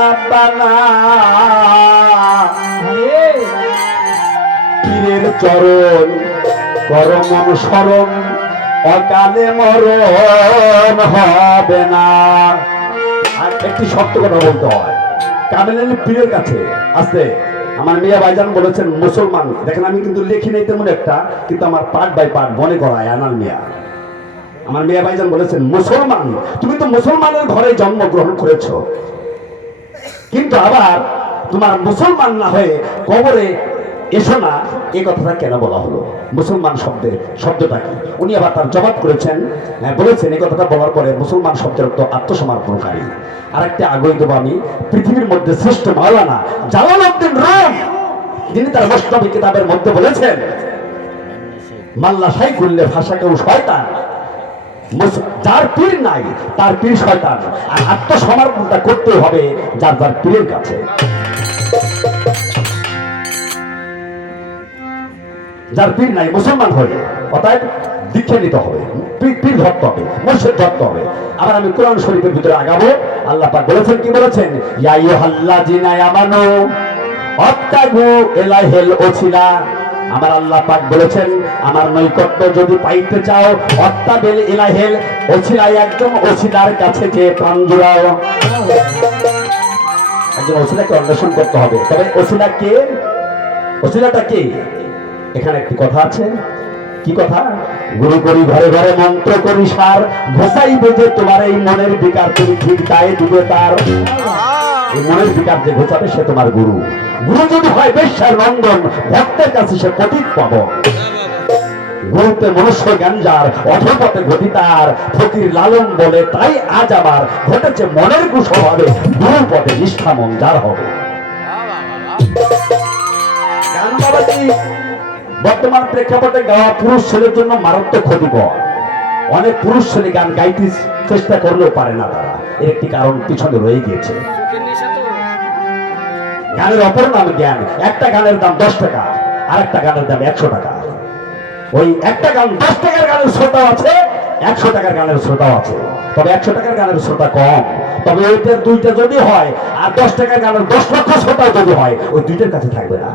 রাব্বানা পীরের চরণ করম অনুসরণ অকালে মরণ হবে না। আর একটি সত্য কথা বলতে হয়, কামেল পীরের কাছে আসতে আমার মিয়া ভাইজান বলেছেন মুসলমান, দেখেন আমি কিন্তু লিখি নাই তেমন একটা, কিন্তু আমার পার্ট বাই পার্ট মনে করায় আনাল মিয়া। আমার মিয়া ভাইজান বলেছেন মুসলমান, তুমি তো মুসলমানের ঘরে জন্মগ্রহণ করেছো, কিন্তু আবার তোমার মুসলমান না হয়ে কবরে এসো না, এই কথাটা কেন বলা হলো? মুসলমান শব্দটা কি? উনি আবার তার জবাব করেছেন, বলেছেন এই কথাটা বলার পরে মুসলমান শব্দের অর্থ আত্মসমর্পণকারী। আর একটা আগ্রহী দেবো আমি, পৃথিবীর মধ্যে শ্রেষ্ঠ মাওলানা জালালউদ্দিন রুম, যিনি তার মুস্তাফি কিতাবের মধ্যে বলেছেন মাল্লা শাইখুল্লে ভাষা কেউ শয়তান, যার পীর নাই তার পীর শয়তান। আর আত্মসমর্পণটা করতে হবে যার যার পীরের কাছে। যার পীর নাই মুসলমান হয়ে অতএব দীক্ষা নিতে হবে, পীর ধরতে হবে, মুর্শিদ ধরতে হবে। আবার আমি কোরআন শরীফের ভিতরে আগাবো। আল্লাহ পাক বলেছেন, কি বলেছেন? ইয়া আইয়ুহাল্লাযিনা আমানু আত্তাগু ইলাইহিল ওসিলা। আমার আল্লাহ পাক বলেছেন, আমার নৈকট্য যদি পাইতে চাও অত্তাবিল ইলাইহিল ওসিলা, একদম ওসিলার কাছে যে প্রাণ জুড়াও। একজন ওসিলাকে অন্বেষণ করতে হবে। তবে ওসিলা কে? ওসিলাটা কে? এখানে একটি কথা আছে। কি কথা? গুরু করি ঘরে ঘরে মন্ত্র করি সার, ঘোষাই বেজে তোমার এই মনের বিকার, তুমি ঠিক গায়ে দিবে তার। এই মনের বিকার যে ঘোষাবে সে তোমার গুরু। গুরু যদি হয় বেশ্যার নন্দন, ভক্তের কাছে সে পতিত পাবন। গুরুতে মনুষ্য জ্ঞানজার, অধপথে গতি তার, ফকির লালন বলে তাই আজ আবার ঘটেছে মনের কুস্বভাবে, গুরু পথে নিষ্ঠা মন যার হবে। গান বাবাজি বর্তমান প্রেক্ষাপটে গাওয়া পুরুষ ছেলের জন্য মারাত্মক ক্ষতিকর। অনেক পুরুষ ছেলে গান গাইতে চেষ্টা করলেও পারে না, তারা এর একটি কারণ পিছনে রয়ে গিয়েছে। গানের অপর নাম জ্ঞান। একটা গানের দাম 10 টাকা, আর একটা গানের দাম 100 টাকা। ওই একটা গান 10 টাকার গানের শ্রোতাও আছে, 100 টাকার গানের শ্রোতাও আছে। তবে 100 টাকার গানের শ্রোতা কম। তবে ওইটার দুইটা যদি হয় আর 10 টাকার গানের 10 লক্ষ শ্রোতাও যদি হয়, ওই দুইটার কাছে থাকবে না।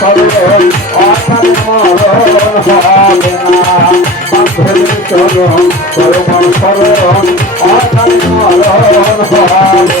স্মরণ অকালে মরণ হবে না বান্ধবের চরণ পরম স্মরণ অকালে মরণ হবে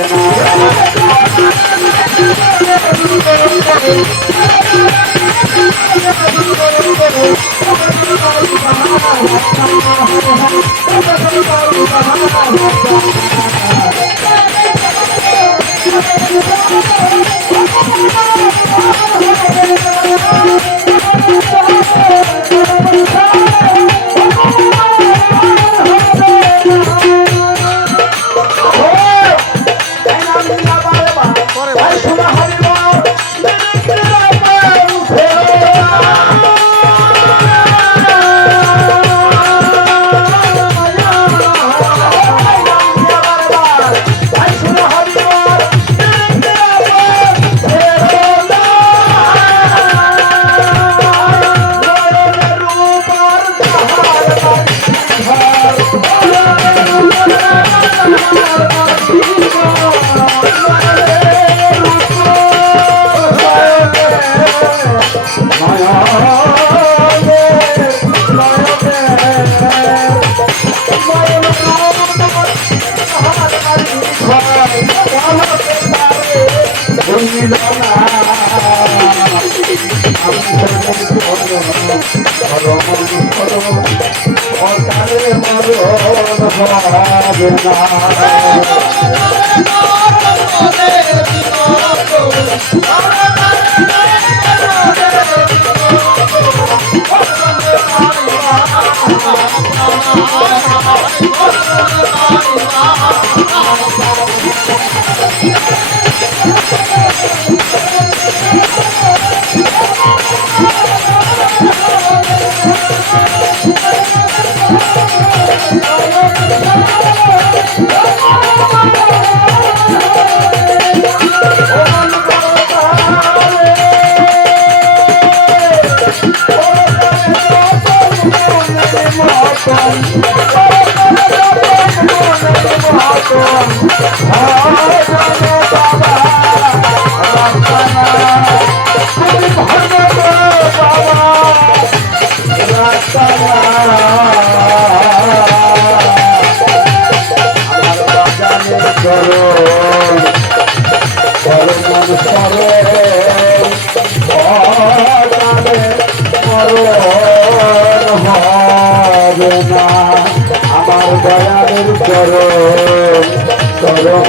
না অকালে মরণ হবে না আমার দয়ালের চরণ চরণ